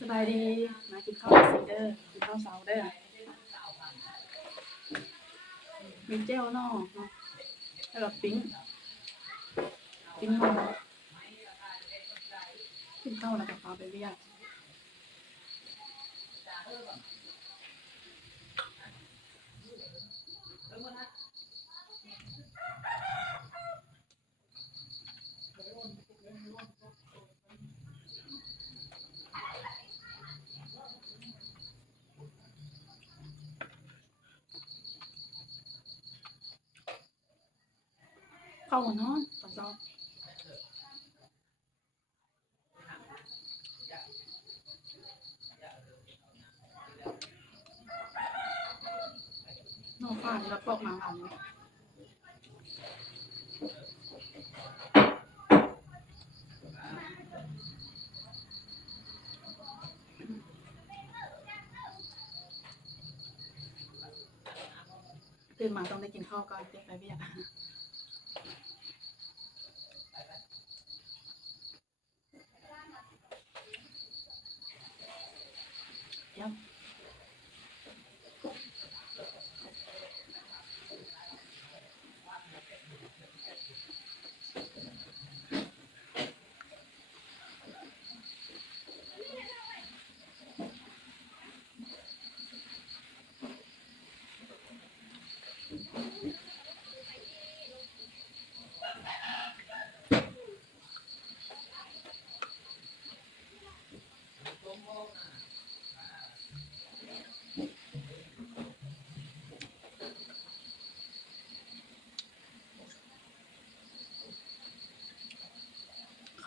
สบายดีมากินข้าวซีเดอร์กินข้าวเช้าเด้อมีเจลนอกเนาะแล้วก็ปิ้งนมกินข้าวแล้วก็พาไปเรียกเข้าหัวนอนตอนเช้านอนฟ้าแล้วปอกหนังตื่นมาต้องได้กินข้าวก่อนเด็กไปเรียกยับ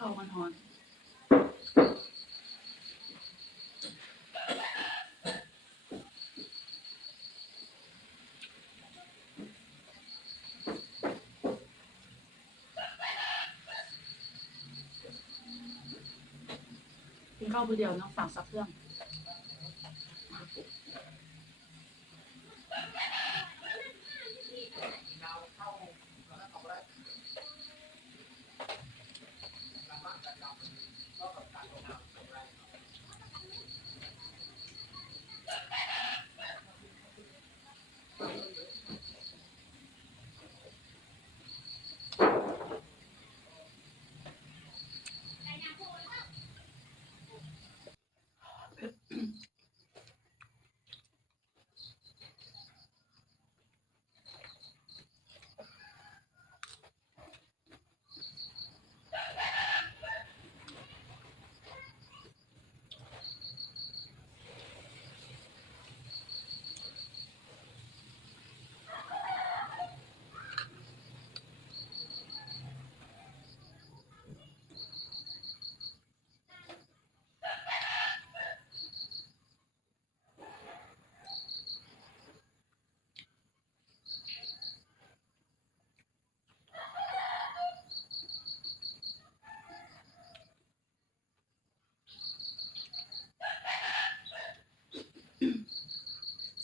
ข้าวมันหอนกินข้าวผู้เดียวน้องฝากซักเครื่อง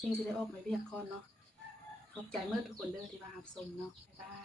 ชิงสิได้ออกไปเรียกคอนเนาะขอบใจเมื่อทุกคนเด้อที่มารับชมเนาะบ๊ายบาย